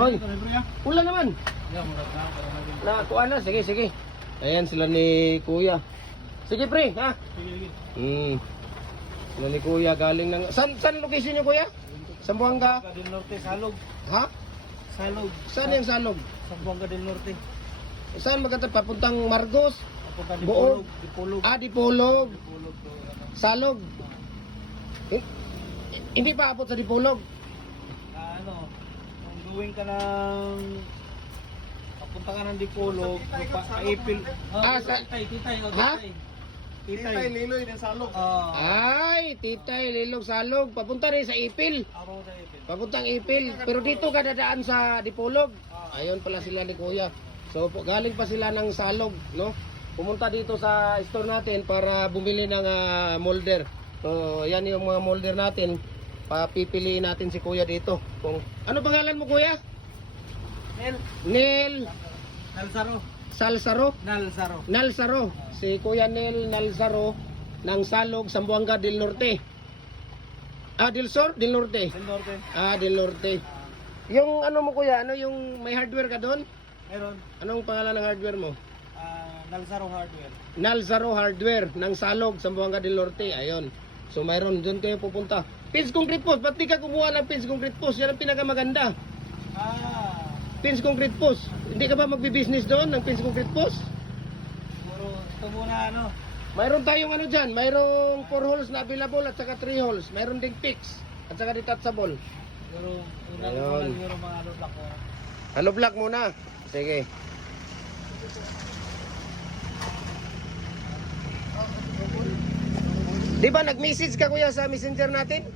Hoy, ulan naman. Nakuha na, sige, sige. Ayan sila ni Kuya. Sige pre, ha? Sila ni Kuya galing ng... Saan location niyo Kuya? Sambuanga? Del Norte, Salog. Ha? Salog. Saan yung Salog? Sambuanga del Norte. Saan magkatap? Papuntang Margos? Papunta Buog? Dipolog. Ah, Dipolog. Dipolog to, ano. Salog. Eh, hindi pa abot sa Dipolog. Ano, kung going ka ng papunta ka ng Dipolog, April. Titay, Ha? Titay Liloy ng Salog. Ay, Titay, Lilog, Salog. Papunta rin sa Ipil. Ako sa April. Papuntang Ipil. Pero dito ka dadaan sa Dipolog. Ayun pala sila ni Kuya. So, galing pa sila ng Salog, no? Pumunta dito sa store natin para bumili ng molder. So, yan yung mga molder natin. Papipiliin natin si Kuya dito. Kung ano pangalan mo Kuya? Nel Nalsaro. Salsaro? Nalsaro. Nalsaro. Si Kuya Nel Nalsaro ng Salog, Zamboanga del Norte. Ah, del Sur? Del Norte. Del Norte. Ah, del Norte. Yung ano mo Kuya, ano yung may hardware ka doon? Meron. Anong pangalan ng hardware mo? Nalsaro Hardware. Nalsaro Hardware ng Salog, Zamboanga del Norte. Ayun. So mayroon doon kayo pupunta. Pins Concrete Post, ba't di ka kumuha ng Pins Concrete Post? Yan ang pinakamaganda. Pins Concrete Post. Hindi ka ba magbi-business doon ng Pins Concrete Post? Siguro ito muna ano. Mayroon tayong ano dyan, mayroong 4 holes na available at saka 3 holes. Mayroon ding fix at saka detachable. Siguro unang Ayun. muna siguro mga ano block ko. Ano block muna? Sige. Di ba nag-message ka Kuya sa messenger natin?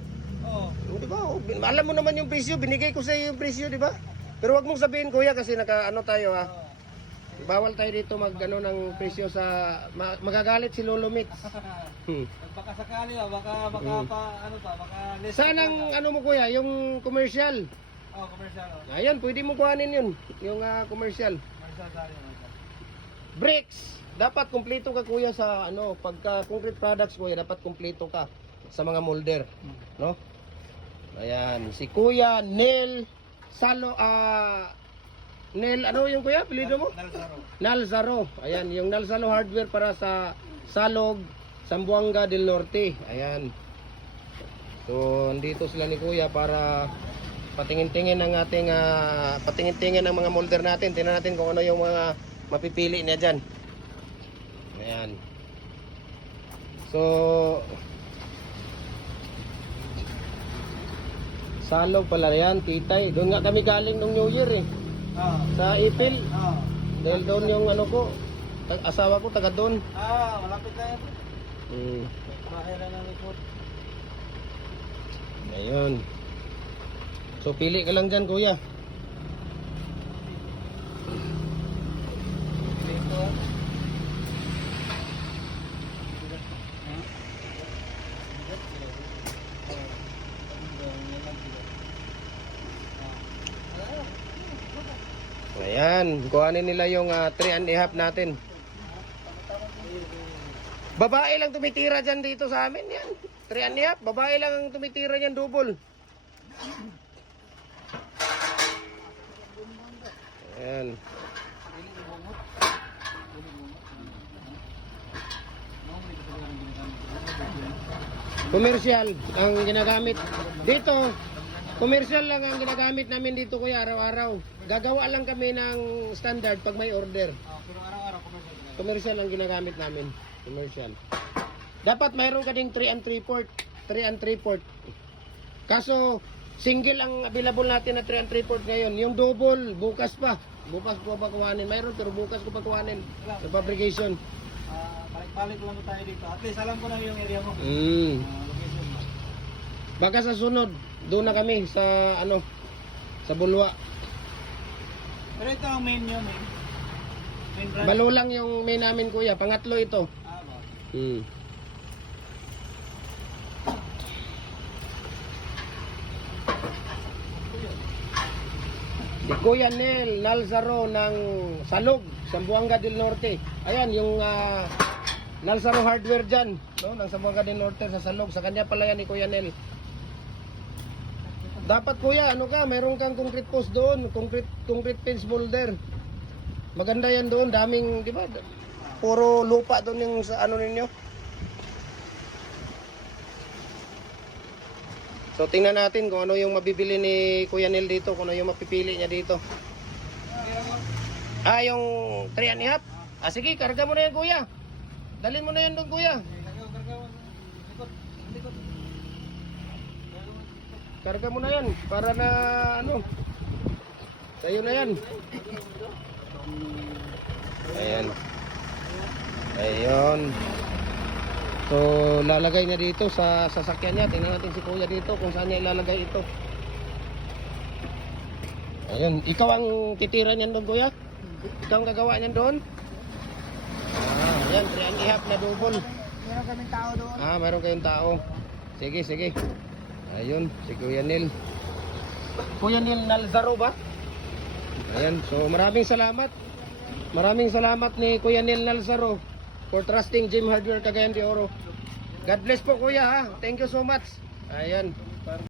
Oo. Di ba? Oh, alam mo naman yung presyo, binigay ko sa iyo yung presyo, di ba? Pero wag mong sabihin Kuya kasi ano tayo ha. Bawal tayo dito mag-ano ng presyo sa magagalit si Lolo Mix. Baka sakali baka ano pa, baka less. Saan ang ano mo Kuya, yung commercial? Commercial. Ayan, pwede mo kuhanin yun, yung commercial. Commercial sari. Bricks. Dapat kumpleto ka Kuya sa ano, pagka concrete products Kuya, dapat kumpleto ka sa mga molder, no? Ayan, si Kuya Nel Nel ano yung Kuya, apelyido mo? Nalsaro. Nalsaro. Ayan, yung Nalsaro Hardware para sa Salog, Zamboanga del Norte. Ayan. So, andito sila ni Kuya para patingin-tingin ng ating patingin-tingin ng mga molder natin. Tingnan natin kung ano yung mga mapipili niya diyan. Ayan. So, Salog pala yan, Titay. Doon nga kami galing nung New Year eh. Sa Ipil. Dahil doon yung ano ko, asawa ko taga doon. Malapit na yun. Bahay lang ng likod. Ayun. So pili ka lang dyan Kuya. Dito. Ayan, kuhanin nila yung 3.5 natin. Babae lang tumitira dyan dito sa amin yan. 3.5, babae lang ang tumitira dyan double. Ayan. Commercial ang ginagamit dito. Commercial lang ang ginagamit namin dito Kuya araw-araw. Gagawa lang kami ng standard pag may order. Pero araw-araw commercial. Commercial ang ginagamit namin. Commercial. Dapat mayroon ka ding 3 and 3 port. 3 and 3 port. Kaso single ang available natin na 3 and 3 port ngayon. Yung double bukas pa. Bukas ko pa kuhanin. Mayroon pero bukas ko pa kuhanin. Sa fabrication. Balik-balik lang tayo dito. At least alam ko na yung area mo. Location mo. Baka sa sunod doon na kami sa ano sa Bulwa. Pero ito ang main nyo, main brand. Balo lang yung main namin Kuya. Pangatlo ito. Ba? Si Kuya Nel Nalsaro ng Salog, Zamboanga del Norte. Ayan yung Nalsaro Hardware dyan, no? Ng Zamboanga del Norte sa Salog. Sa kanya pala yan ni Kuya Nel. Dapat kuya, ano ka, meron kang concrete post doon, concrete fence boulder. Maganda yan doon, daming, di ba? Puro lupa doon yung sa ano ninyo. So tingnan natin kung ano yung mabibili ni Kuya Nel dito, kung ano yung mapipili niya dito. Ah, yung 3.5? Ah, sige, karga mo na yan kuya. Dalhin mo na yan doon kuya. Karga mo na yan para na ano. Sa'yo na yan. Ayan. Ayun. So lalagay niya dito sa sasakyan niya. Tingnan natin si kuya dito kung saan niya ilalagay ito. Ayun. Ikaw ang titira niyan doon kuya? Ikaw ang gagawa niyan doon? Ah, ayan. 3.5 na double. Meron kaming tao doon. Ah, meron kayong tao. Sige, sige. Ayun, si Kuya Nel. Kuya Nel Nalzaro ba? Ayan, so maraming salamat. Maraming salamat ni Kuya Nel Nalzaro for trusting Jim Hardware Cagayan de Oro. God bless po kuya ha. Thank you so much. Ayan.